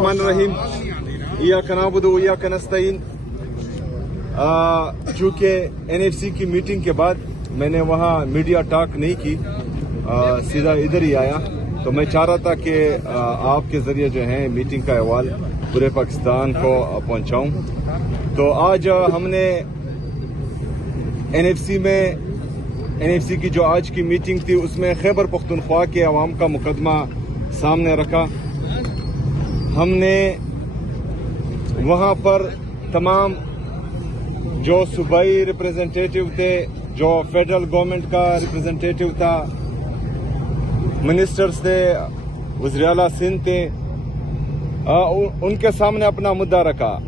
बिस्मिल्लाहिर्रहमानिर्रहीम इय्याका नअबुदु व इय्याका नस्तईन। चूँकि एनएफसी की मीटिंग के बाद मैंने वहाँ मीडिया टॉक नहीं की, सीधा इधर ही आया, तो मैं चाह रहा था कि आपके जरिए जो है मीटिंग का अहवाल पूरे पाकिस्तान को पहुँचाऊँ। तो आज हमने एनएफसी की जो आज की मीटिंग थी उसमें खैबर पख्तूनख्वा के अवाम का मुकदमा सामने रखा। हमने वहाँ पर तमाम जो सूबाई रिप्रेजेंटेटिव थे, जो फेडरल गवर्नमेंट का रिप्रेजेंटेटिव था, मिनिस्टर्स थे, वज़ीर आला सिंध थे, उनके सामने अपना मुद्दा रखा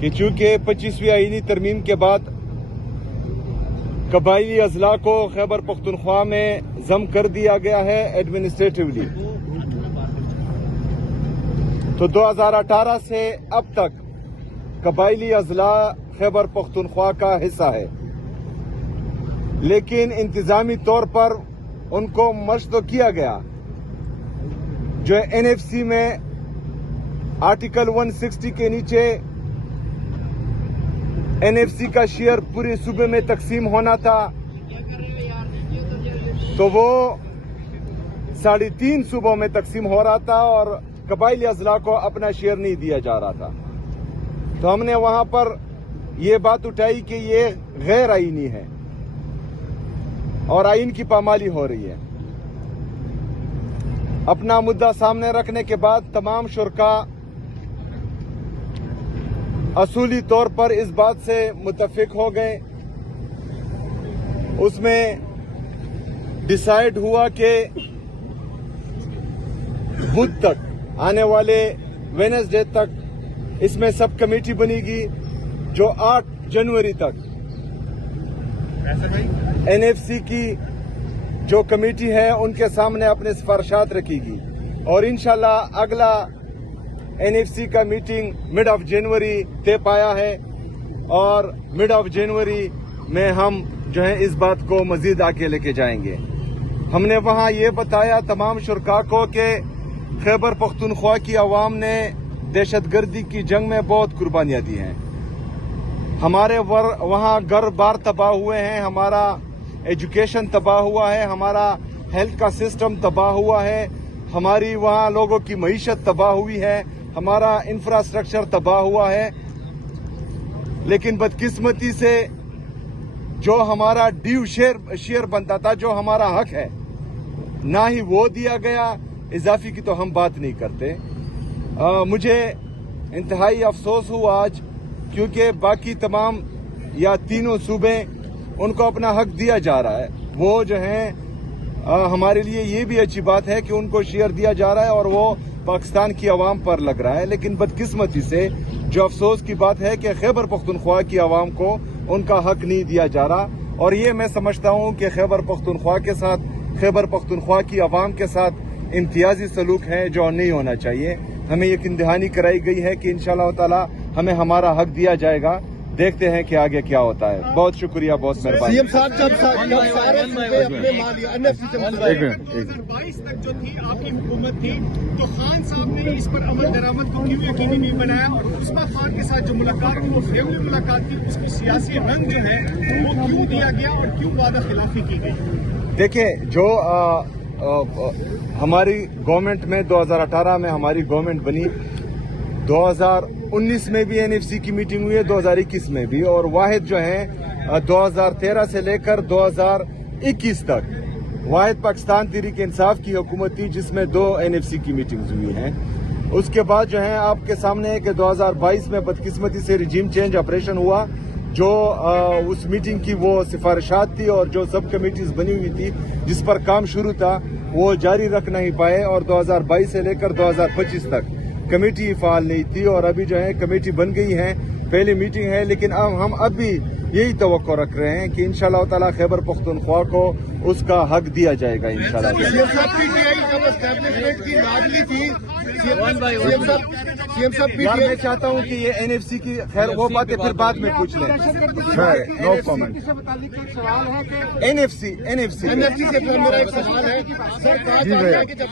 कि चूँकि 25वीं आईनी तरमीम के बाद कबायली अजला को खैबर पख्तूनख्वा में जम कर दिया गया है एडमिनिस्ट्रेटिवली, तो 2018 से अब तक कबायली अजला खैबर पख्तूनख्वा का हिस्सा है, लेकिन इंतजामी तौर पर उनको मर्ज तो किया गया। जो एनएफसी में आर्टिकल 160 के नीचे एनएफसी का शेयर पूरे सूबे में तकसीम होना था, तो वो 3.5 सूबों में तकसीम हो रहा था और कबायली अजला को अपना शेयर नहीं दिया जा रहा था। तो हमने वहां पर ये बात उठाई कि ये गैर आईनी है और आइन की पामाली हो रही है। अपना मुद्दा सामने रखने के बाद तमाम शुरका असूली तौर पर इस बात से मुत्तफिक हो गए। उसमें डिसाइड हुआ कि बुध तक, आने वाले वेडनेसडे तक इसमें सब कमेटी बनेगी, जो 8 जनवरी तक एनएफसी की जो कमेटी है उनके सामने अपने सिफारिशात रखेगी और इंशाल्लाह अगला एनएफसी का मीटिंग मिड ऑफ जनवरी तय पाया है और मिड ऑफ जनवरी में हम जो है इस बात को मजीद आगे लेके जाएंगे। हमने वहां ये बताया तमाम शुरका को कि खैबर पख्तूनख्वा की आवाम ने दहशतगर्दी की जंग में बहुत कुर्बानियां दी हैं। हमारे वहाँ घर बार तबाह हुए हैं, हमारा एजुकेशन तबाह हुआ है, हमारा हेल्थ का सिस्टम तबाह हुआ है, हमारी वहाँ लोगों की मईशत तबाह हुई है, हमारा इंफ्रास्ट्रक्चर तबाह हुआ है। लेकिन बदकिस्मती से जो हमारा ड्यू शेयर बनता था, जो हमारा हक है, ना ही वो दिया गया। इजाफी की तो हम बात नहीं करते। मुझे इंतहाई अफसोस हुआ आज, क्योंकि बाकी तमाम या तीनों सूबे उनको अपना हक दिया जा रहा है। वो जो है हमारे लिए ये भी अच्छी बात है कि उनको शेयर दिया जा रहा है और वो पाकिस्तान की आवाम पर लग रहा है। लेकिन बदकिस्मती से जो अफसोस की बात है कि खैबर पख्तूनख्वा की आवाम को उनका हक नहीं दिया जा रहा, और ये मैं समझता हूँ कि खैबर पख्तूनख्वा के साथ, खैबर पख्तूनख्वा की आवाम के साथ इम्तियाजी सलूक है जो नहीं होना चाहिए। हमें यकीन दहानी कराई गई है कि इंशाअल्लाह ताला हमें हमारा हक दिया जाएगा। देखते हैं कि आगे क्या होता है। बहुत शुक्रिया, बहुत मेहरबानी। 2022 तक जो थी आपकी हुकूमत थी, तो खान साहब ने इस पर अमल दरामद को क्यों यकीनी नहीं बनाया, और उसमा खान के साथ जो मुलाकात थी वो फेवरी मुलाकात थी, उसकी सियासी रंग जो है वो क्यों दिया गया और क्यों वादा खिलाफी की गई? देखिए, जो हमारी गवर्नमेंट में 2018 में हमारी गवर्नमेंट बनी, 2019 में भी एनएफसी की मीटिंग हुई है, 2021 में भी, और वाहिद जो है 2013 से लेकर 2021 तक वाहिद पाकिस्तान तहरीक इंसाफ की हुकूमत थी जिसमें 2 एनएफसी की मीटिंग्स हुई हैं। उसके बाद जो है आपके सामने है कि 2022 में बदकिस्मती से रिजीम चेंज ऑपरेशन हुआ, जो उस मीटिंग की वो सिफारिशात थी और जो सब कमेटीज बनी हुई थी जिस पर काम शुरू था वो जारी रख नहीं पाए, और 2022 से लेकर 2025 तक कमेटी फाल नहीं थी, और अभी जो है कमेटी बन गई है, पहली मीटिंग है। लेकिन अब हम भी यही तवक्को रख रहे हैं कि इंशाअल्लाह ताला खैबर पख्तूनख्वा को उसका हक दिया जाएगा इंशाअल्लाह। सीएम साहब यार मैं चाहता हूँ कि ये एनएफसी की खैर वो बातें फिर बाद में पूछ लें। No comment. एनएफसी एनएफसी से मेरा एक सवाल है सर, कहा जा रहा है कि जब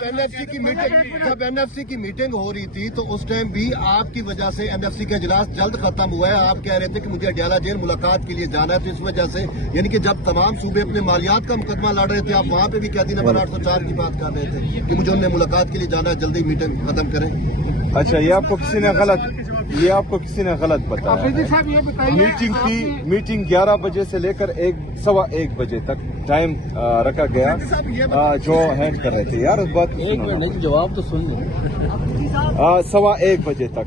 एनएफसी की मीटिंग हो रही थी तो उस टाइम भी आपकी वजह से एनएफसी का इजलास जल्द खत्म हुआ है। आप कह रहे थे कि मुझे अडयाला जेल मुलाकात के लिए जाना है, तो इस वजह से यानी कि जब तमाम सूबे अपने मालियात का मुकदमा लड़ रहे थे, आप वहाँ पे भी कैदी नंबर 804 की बात कर रहे थे कि मुझे उन्हें मुलाकात के लिए जाना है, जल्दी मीटिंग खत्म करें। अच्छा, ये आपको किसी ने गलत बताया। मीटिंग 11 बजे से लेकर 1:15 बजे तक टाइम रखा गया जो हैंड कर रहे थे। यार उस बात जवाब तो सुन लो। 1:15 बजे तक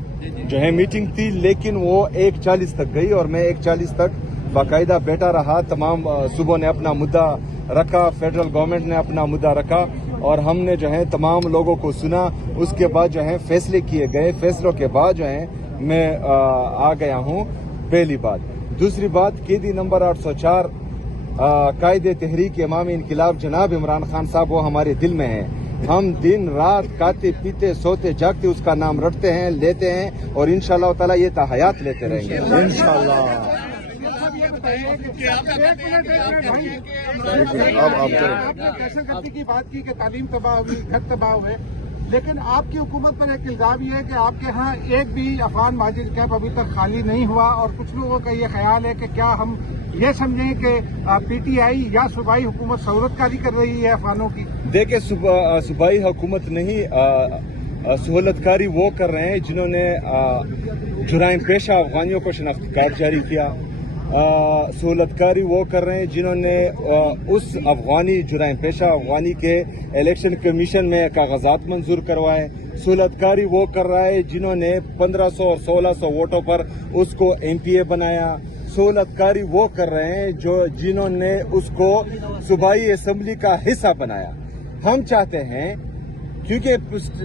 जो है मीटिंग थी, लेकिन वो 1:40 तक गई और मैं 1:40 तक बाकायदा बैठा रहा। तमाम सूबों ने अपना मुद्दा रखा, फेडरल गवर्नमेंट ने अपना मुद्दा रखा और हमने जो है तमाम लोगों को सुना। उसके बाद जो है फैसले किए गए। फैसलों के बाद जो है मैं आ गया हूँ, पहली बात। दूसरी बात, कैदी नंबर 804 कायदे तहरीक इमाम इनकलाब जनाब इमरान खान साहब, वो हमारे दिल में है। हम दिन रात खाते पीते सोते जागते उसका नाम रटते हैं, लेते हैं और इंशाअल्लाह ताला ये ताहयात लेते रहेंगे इंशाअल्लाह। आपने दहशतगर्दी की बात की कि तालीम तबाह हुई, घर तबाह हुए, लेकिन आपकी हुकूमत पर एक इल्जाम ये है कि आपके यहाँ एक भी अफगान माजिद कैंप अभी तक खाली नहीं हुआ और कुछ लोगों का ये ख्याल है कि क्या हम ये समझें कि पीटीआई या सूबाई हुकूमत सहूलतकारी कर रही है अफगानों की? देखिए, सूबाई हुकूमत नहीं, सहूलतकारी वो कर रहे हैं जिन्होंने जुराइम पेशा अफगानियों को शनाख्ती कार्ड जारी किया। सहूलतकारी वो कर रहे हैं जिन्होंने उस अफगानी जुराइम पेशा अफगानी के इलेक्शन कमीशन में कागजात मंजूर करवाए। सहूलतकारी वो कर रहा है जिन्होंने 1500 और 1600 वोटों पर उसको एमपीए बनाया। सहूलतकारी वो कर रहे हैं जिन्होंने उसको सूबाई असेंबली का हिस्सा बनाया। हम चाहते हैं, क्योंकि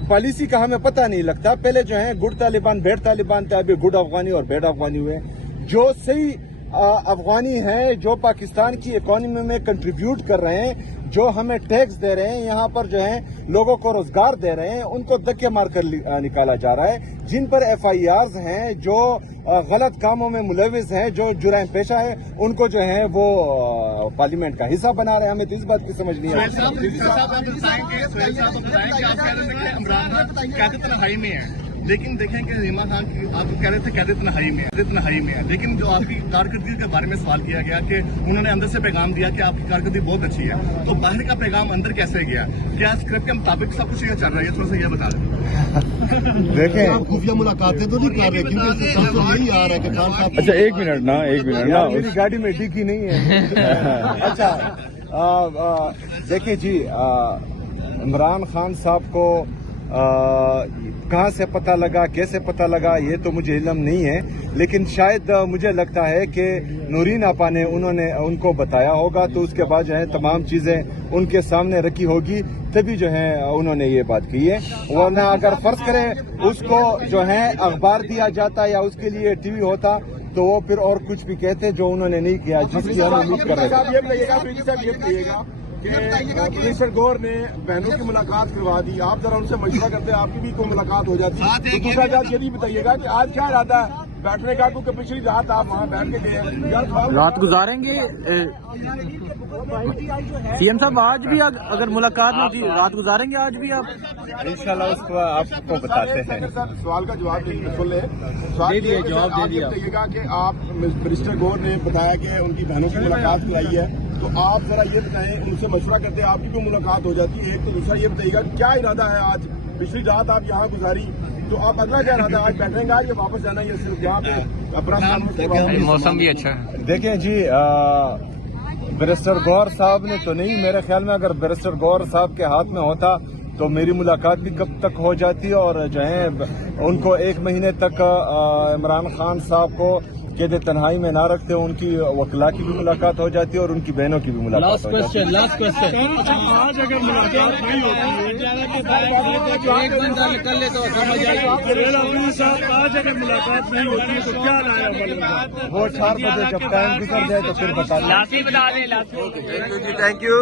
पॉलिसी का हमें पता नहीं लगता, पहले जो है गुड तालिबान बैड तालिबान थे, अभी गुड अफगानी और बैड अफगानी हुए। जो सही अफगानी हैं, जो पाकिस्तान की इकोनॉमी में कंट्रीब्यूट कर रहे हैं, जो हमें टैक्स दे रहे हैं, यहाँ पर जो है लोगों को रोजगार दे रहे हैं, उनको धक्के मार कर निकाला जा रहा है। जिन पर FIRs हैं, जो गलत कामों में मुलविस हैं, जो जुराइम पेशा है, उनको जो है वो पार्लियामेंट का हिस्सा बना रहे हैं। हमें तो इस बात की समझ नहीं आ रही। लेकिन देखें कि रीमा खान की आप कह रहे थे कैद तन्हाई में है, लेकिन जो आपकी कारकर्दगी के बारे में सवाल किया गया कि उन्होंने अंदर से पैगाम दिया कि आपकी कारकर्दगी बहुत अच्छी है, तो बाहर का पैगाम अंदर कैसे गया? क्या स्क्रिप्ट के मुताबिक सब कुछ ये चल रहा है? थोड़ा सा ये बता दें। देखें, आप खुफिया मुलाकातें तो नहीं कर रहे क्योंकि तो यही आ रहा है कि खान साहब। अच्छा, एक मिनट ना, मेरी गाड़ी में डिग्गी नहीं है। अच्छा, देखिए जी, इमरान खान साहब को कहाँ से पता लगा, कैसे पता लगा, ये तो मुझे इल्म नहीं है, लेकिन शायद मुझे लगता है कि नूरीन आपा ने उनको बताया होगा, तो उसके बाद जो है तमाम चीजें उनके सामने रखी होगी, तभी जो है उन्होंने ये बात की है। वरना अगर फर्ज करें उसको जो है अखबार दिया जाता या उसके लिए टीवी होता, तो वो फिर और कुछ भी कहते जो उन्होंने नहीं किया, जिसकी हम उम्मीद कर रहे थे। मिनिस्टर गौर ने बहनों की मुलाकात करवा दी, आप जरा उनसे मशवरा करते, आपकी भी कोई मुलाकात हो जाती है। तो दूसरा बात ये नहीं बताइएगा कि आज क्या इरादा है बैठने का, क्योंकि पिछली रात आप वहाँ बैठ के गए, रात गुजारेंगे। सीएम साहब आज भी अगर मुलाकात नहीं थी, रात गुजारेंगे आज भी आप? इंशाल्लाह उसको आपको बताते हैं। सवाल का जवाब सुन ले, जवाब दे दिया कि आप मिनिस्टर गौर ने बताया कि उनकी बहनों की मुलाकात कराई है, तो आप जरा ये बताएं, उनसे मशवरा करते आपकी भी मुलाकात हो जाती है एक, तो दूसरा ये बताइएगा क्या इरादा है आज, पिछली रात आप यहाँ गुजारी, तो आप अगला क्या इरादा है, आज बैठेंगे आज या वापस जाना, ये सिर्फ यहाँ पे अपना मौसम भी अच्छा है। देखें जी, बैरिस्टर गौर साहब ने तो नहीं, मेरे ख्याल में अगर बैरिस्टर गौर साहब के हाथ में होता तो मेरी मुलाकात भी कब तक हो जाती, और जो है उनको 1 महीने तक इमरान खान साहब को कैद तन्हाई में ना रखते, उनकी वकला की भी मुलाकात हो जाती है और उनकी बहनों की भी मुलाकात हो जाती है। लास्ट क्वेश्चन, आज अगर मुलाकात नहीं होती, एक बंदा निकल ले तो समझ आएगी साहब, आज अगर मुलाकात नहीं होती तो क्या लाया? वो 4 बजे जब टाइम गुजर जाए तो फिर बता दें। Thank you.